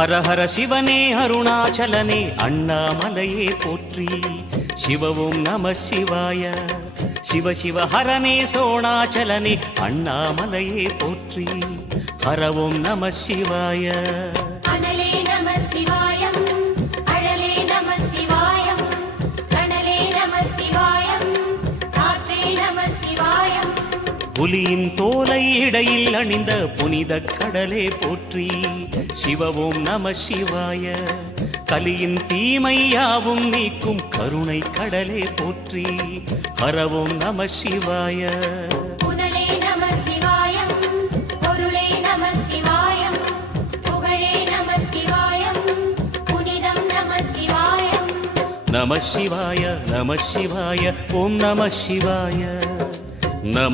ஹர ஹர சிவனே அருணாச்சலனே அண்ணாமலையே போற்றி. சிவ ஓம் நம சிவாய. சிவ சிவ ஹரனே சோணாச்சலனே அண்ணாமலையே போற்றி. ஹர ஓம் நம சிவாய. அனலே நம சிவாயம், அழலே நம சிவாயம், கனலே நம சிவாயம், காற்றே நம சிவாயம். புலியின் தோலை இடையில் அணிந்த புனித கடலே போற்றி. சிவ ஓம் நம சிவாய. கலியின் தீமையாவும் நீக்கும் கருணை கடலே போற்றி. ஹர ஓம் நம சிவாய. புனலே நம சிவாயம், பொருளே நம சிவாயம், புகழே நம சிவாயம், புனிதம் நம சிவாயம். நம சிவாய நம சிவாய ஓம் நம சிவாய. நம